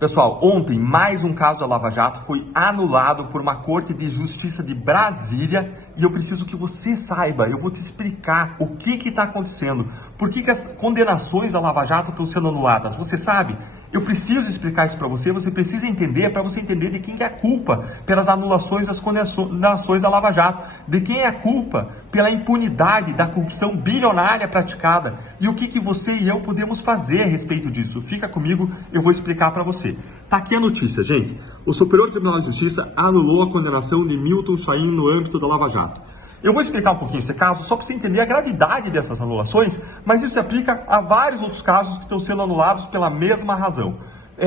Pessoal, ontem mais um caso da Lava Jato foi anulado por uma Corte de Justiça de Brasília e eu preciso que você saiba, eu vou te explicar o que está acontecendo, por que as condenações da Lava Jato estão sendo anuladas. Você sabe? Eu preciso explicar isso para você precisa entender, para você entender de quem é a culpa pelas anulações das condenações da Lava Jato, de quem é a culpa pela impunidade da corrupção bilionária praticada e o que você e eu podemos fazer a respeito disso. Fica comigo, eu vou explicar para você. Tá aqui a notícia, gente. O Superior Tribunal de Justiça anulou a condenação de Milton Chain no âmbito da Lava Jato. Eu vou explicar um pouquinho esse caso só para você entender a gravidade dessas anulações, mas isso se aplica a vários outros casos que estão sendo anulados pela mesma razão.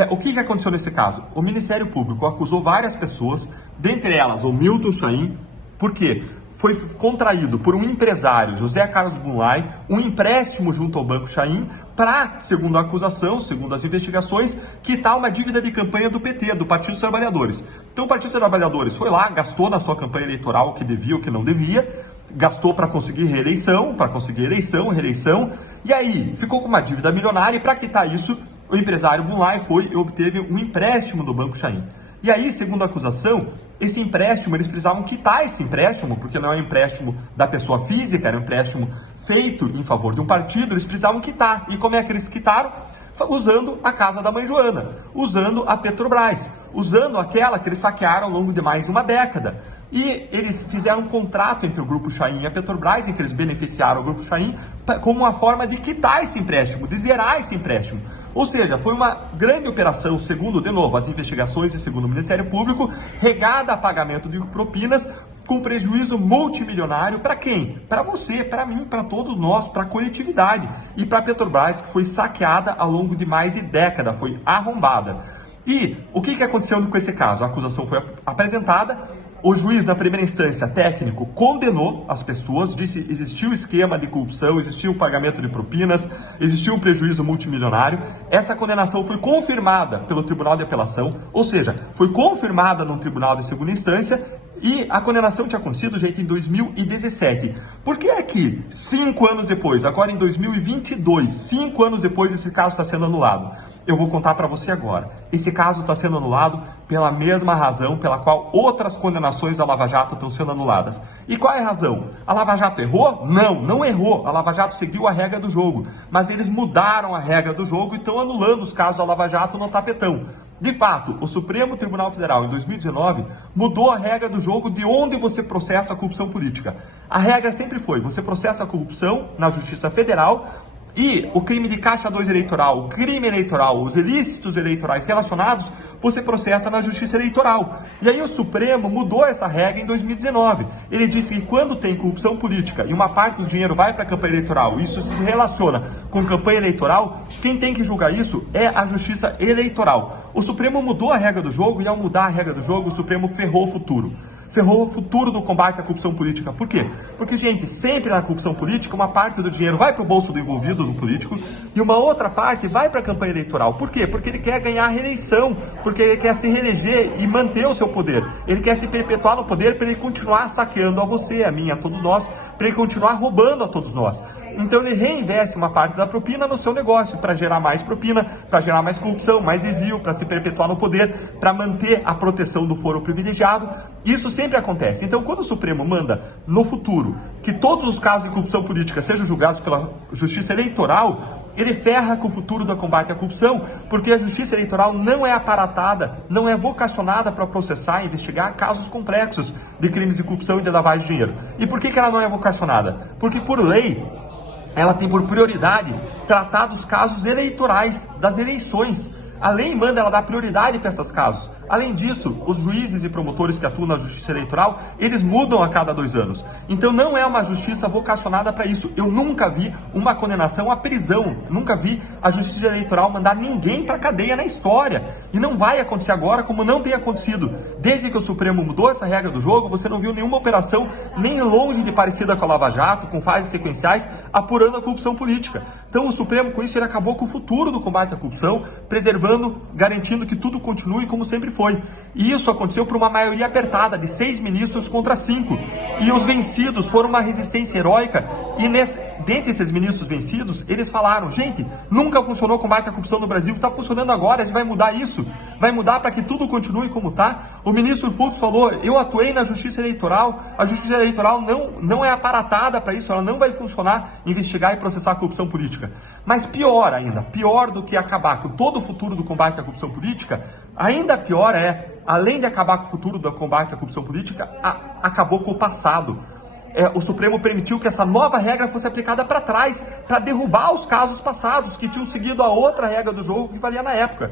O que aconteceu nesse caso? O Ministério Público acusou várias pessoas, dentre elas o Milton Chain, porque foi contraído por um empresário, José Carlos Goulart, um empréstimo junto ao Banco Chain para, segundo a acusação, segundo as investigações, quitar uma dívida de campanha do PT, do Partido dos Trabalhadores. Então o Partido dos Trabalhadores foi lá, gastou na sua campanha eleitoral o que devia, o que não devia, gastou para conseguir reeleição, reeleição, e aí ficou com uma dívida milionária e para quitar isso, o empresário Goulart foi e obteve um empréstimo do Banco Chain. E aí, segundo a acusação, esse empréstimo, eles precisavam quitar esse empréstimo, porque não é um empréstimo da pessoa física, era um empréstimo feito em favor de um partido, eles precisavam quitar. E como é que eles quitaram? Usando a casa da mãe Joana, usando a Petrobras, usando aquela que eles saquearam ao longo de mais de uma década. E eles fizeram um contrato entre o Grupo Chain e a Petrobras, em que eles beneficiaram o Grupo Chain como uma forma de quitar esse empréstimo, de zerar esse empréstimo. Ou seja, foi uma grande operação, segundo, de novo, as investigações e segundo o Ministério Público, regada a pagamento de propinas com prejuízo multimilionário para quem? Para você, para mim, para todos nós, para a coletividade. E para a Petrobras, que foi saqueada ao longo de mais de década, foi arrombada. E o que aconteceu com esse caso? A acusação foi apresentada. O juiz, na primeira instância, técnico, condenou as pessoas, disse que existiu esquema de corrupção, existiu o pagamento de propinas, existiu um prejuízo multimilionário. Essa condenação foi confirmada pelo Tribunal de Apelação, ou seja, foi confirmada no Tribunal de Segunda Instância e a condenação tinha acontecido, gente, em 2017. Por que é que 5 anos depois, agora em 2022, 5 anos depois, esse caso está sendo anulado? Eu vou contar para você agora. Esse caso está sendo anulado pela mesma razão pela qual outras condenações da Lava Jato estão sendo anuladas. E qual é a razão? A Lava Jato errou? Não, não errou. A Lava Jato seguiu a regra do jogo. Mas eles mudaram a regra do jogo e estão anulando os casos da Lava Jato no tapetão. De fato, o Supremo Tribunal Federal, em 2019, mudou a regra do jogo de onde você processa a corrupção política. A regra sempre foi, você processa a corrupção na Justiça Federal e o crime de caixa 2 eleitoral, o crime eleitoral, os ilícitos eleitorais relacionados, você processa na Justiça Eleitoral. E aí o Supremo mudou essa regra em 2019. Ele disse que quando tem corrupção política e uma parte do dinheiro vai para a campanha eleitoral, isso se relaciona com campanha eleitoral, quem tem que julgar isso é a Justiça Eleitoral. O Supremo mudou a regra do jogo e ao mudar a regra do jogo, o Supremo ferrou o futuro. Ferrou o futuro do combate à corrupção política. Por quê? Porque, gente, sempre na corrupção política, uma parte do dinheiro vai para o bolso do envolvido, do político, e uma outra parte vai para a campanha eleitoral. Por quê? Porque ele quer ganhar a reeleição, porque ele quer se reeleger e manter o seu poder. Ele quer se perpetuar no poder para ele continuar saqueando a você, a mim, a todos nós, para ele continuar roubando a todos nós. Então ele reinveste uma parte da propina no seu negócio, para gerar mais propina, para gerar mais corrupção, mais desvio, para se perpetuar no poder, para manter a proteção do foro privilegiado. Isso sempre acontece. Então quando o Supremo manda, no futuro, que todos os casos de corrupção política sejam julgados pela Justiça Eleitoral, ele ferra com o futuro do combate à corrupção, porque a Justiça Eleitoral não é aparatada, não é vocacionada para processar e investigar casos complexos de crimes de corrupção e de lavagem de dinheiro. E por que ela não é vocacionada? Porque, por lei, ela tem por prioridade tratar dos casos eleitorais, das eleições. A lei manda ela dar prioridade para esses casos. Além disso, os juízes e promotores que atuam na Justiça Eleitoral, eles mudam a cada 2 anos. Então não é uma justiça vocacionada para isso. Eu nunca vi uma condenação à prisão. Nunca vi a Justiça Eleitoral mandar ninguém para a cadeia na história. E não vai acontecer agora, como não tem acontecido. Desde que o Supremo mudou essa regra do jogo, você não viu nenhuma operação nem longe de parecida com a Lava Jato, com fases sequenciais, apurando a corrupção política. Então o Supremo, com isso, ele acabou com o futuro do combate à corrupção, preservando, garantindo que tudo continue como sempre foi. E isso aconteceu por uma maioria apertada de 6 ministros contra 5. E os vencidos foram uma resistência heróica E dentre esses ministros vencidos, eles falaram, gente, nunca funcionou o combate à corrupção no Brasil, está funcionando agora, a gente vai mudar isso, vai mudar para que tudo continue como está. O ministro Fux falou, eu atuei na Justiça Eleitoral, a Justiça Eleitoral não é aparatada para isso, ela não vai funcionar, investigar e processar a corrupção política. Mas pior ainda, pior do que acabar com todo o futuro do combate à corrupção política, ainda pior é, além de acabar com o futuro do combate à corrupção política, acabou com o passado. O Supremo permitiu que essa nova regra fosse aplicada para trás, para derrubar os casos passados que tinham seguido a outra regra do jogo que valia na época.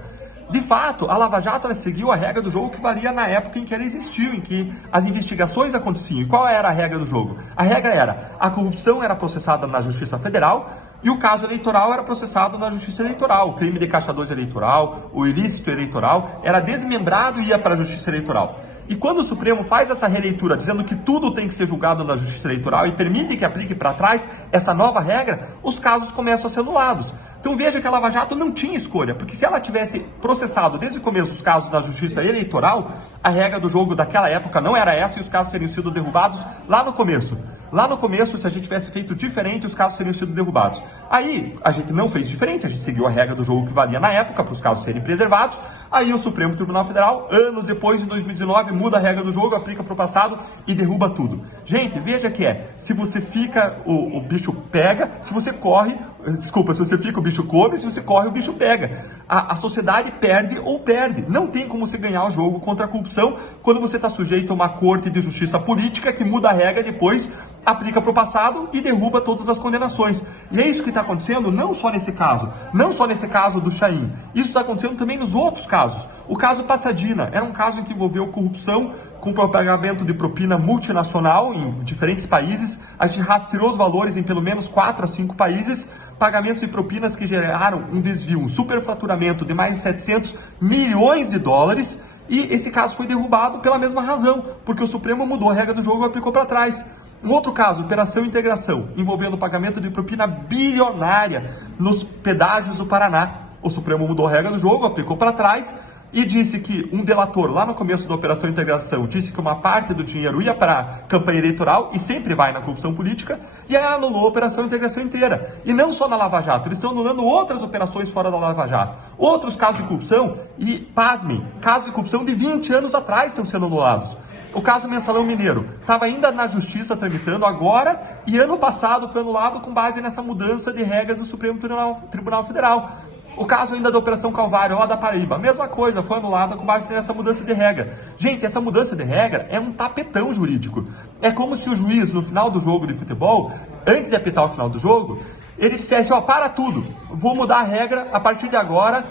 De fato, a Lava Jato ela seguiu a regra do jogo que valia na época em que ela existiu, em que as investigações aconteciam. E qual era a regra do jogo? A regra era, a corrupção era processada na Justiça Federal e o caso eleitoral era processado na Justiça Eleitoral. O crime de caixa 2 eleitoral, o ilícito eleitoral, era desmembrado e ia para a Justiça Eleitoral. E quando o Supremo faz essa releitura, dizendo que tudo tem que ser julgado na Justiça Eleitoral e permite que aplique para trás essa nova regra, os casos começam a ser anulados. Então veja que a Lava Jato não tinha escolha, porque se ela tivesse processado desde o começo os casos na Justiça Eleitoral, a regra do jogo daquela época não era essa e os casos teriam sido derrubados lá no começo. Lá no começo, se a gente tivesse feito diferente, os casos teriam sido derrubados. Aí, a gente não fez diferente, a gente seguiu a regra do jogo que valia na época, para os casos serem preservados. Aí o Supremo Tribunal Federal, anos depois, em 2019, muda a regra do jogo, aplica para o passado e derruba tudo. Gente, veja que se você fica, o bicho pega, se você corre, desculpa, se você fica, o bicho come, se você corre, o bicho pega. A sociedade perde ou perde. Não tem como você ganhar o jogo contra a corrupção quando você está sujeito a uma corte de justiça política que muda a regra depois, aplica para o passado e derruba todas as condenações. E é isso que está acontecendo não só nesse caso do Chain. Isso está acontecendo também nos outros casos. O caso Passadina era um caso em que envolveu corrupção com pagamento de propina multinacional em diferentes países. A gente rastreou os valores em pelo menos 4 a 5 países, pagamentos e propinas que geraram um desvio, um superfaturamento de mais de 700 milhões de dólares. E esse caso foi derrubado pela mesma razão, porque o Supremo mudou a regra do jogo e aplicou para trás. Um outro caso, Operação Integração, envolvendo o pagamento de propina bilionária nos pedágios do Paraná. O Supremo mudou a regra do jogo, aplicou para trás e disse que um delator, lá no começo da Operação Integração, disse que uma parte do dinheiro ia para a campanha eleitoral e sempre vai na corrupção política, e aí anulou a Operação Integração inteira. E não só na Lava Jato, eles estão anulando outras operações fora da Lava Jato. Outros casos de corrupção, e pasmem, casos de corrupção de 20 anos atrás estão sendo anulados. O caso Mensalão Mineiro estava ainda na justiça tramitando agora e ano passado foi anulado com base nessa mudança de regra do Supremo Tribunal Federal. O caso ainda da Operação Calvário, lá da Paraíba, a mesma coisa, foi anulada com base nessa mudança de regra. Gente, essa mudança de regra é um tapetão jurídico. É como se o juiz, no final do jogo de futebol, antes de apitar o final do jogo, ele dissesse, para tudo, vou mudar a regra, a partir de agora,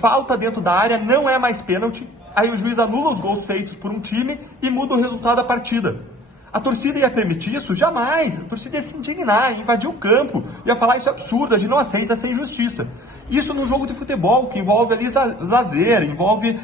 falta dentro da área, não é mais pênalti. Aí o juiz anula os gols feitos por um time e muda o resultado da partida. A torcida ia permitir isso? Jamais. A torcida ia se indignar, ia invadir o campo, ia falar isso é absurdo, a gente não aceita essa injustiça. Isso num jogo de futebol, que envolve ali lazer, envolve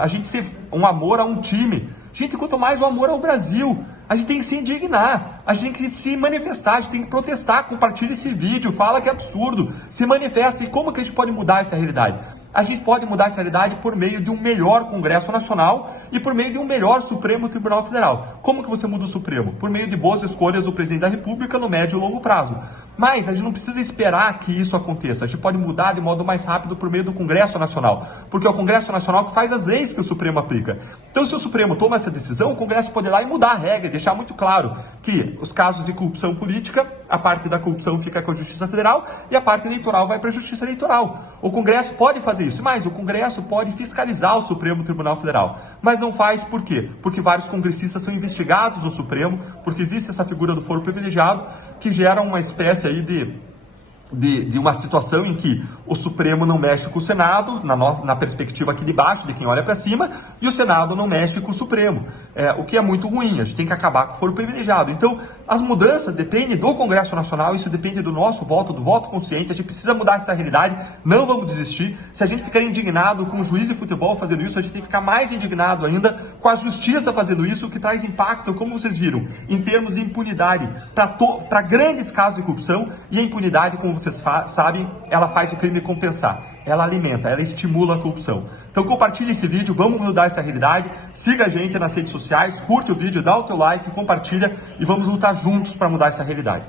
a gente ser um amor a um time. Gente, quanto mais o amor ao Brasil, a gente tem que se indignar, a gente tem que se manifestar, a gente tem que protestar, compartilha esse vídeo, fala que é absurdo, se manifesta. E como que a gente pode mudar essa realidade? A gente pode mudar essa realidade por meio de um melhor Congresso Nacional e por meio de um melhor Supremo Tribunal Federal. Como que você muda o Supremo? Por meio de boas escolhas do presidente da República no médio e longo prazo. Mas a gente não precisa esperar que isso aconteça. A gente pode mudar de modo mais rápido por meio do Congresso Nacional, porque é o Congresso Nacional que faz as leis que o Supremo aplica. Então, se o Supremo toma essa decisão, o Congresso pode ir lá e mudar a regra, deixar muito claro que os casos de corrupção política, a parte da corrupção fica com a Justiça Federal e a parte eleitoral vai para a Justiça Eleitoral. O Congresso pode fazer isso, mas o Congresso pode fiscalizar o Supremo Tribunal Federal. Mas não faz por quê? Porque vários congressistas são investigados no Supremo, porque existe essa figura do foro privilegiado que gera uma espécie aí de uma situação em que o Supremo não mexe com o Senado, na perspectiva aqui de baixo, de quem olha para cima, e o Senado não mexe com o Supremo, o que é muito ruim. A gente tem que acabar com o foro privilegiado. Então, as mudanças dependem do Congresso Nacional, isso depende do nosso voto, do voto consciente. A gente precisa mudar essa realidade, não vamos desistir. Se a gente ficar indignado com o juiz de futebol fazendo isso, a gente tem que ficar mais indignado ainda com a justiça fazendo isso, o que traz impacto, como vocês viram, em termos de impunidade para grandes casos de corrupção, e a impunidade, como vocês sabem, ela faz o crime compensar. Ela alimenta, ela estimula a corrupção. Então compartilhe esse vídeo, vamos mudar essa realidade. Siga a gente nas redes sociais, curte o vídeo, dá o teu like, compartilha e vamos lutar juntos para mudar essa realidade.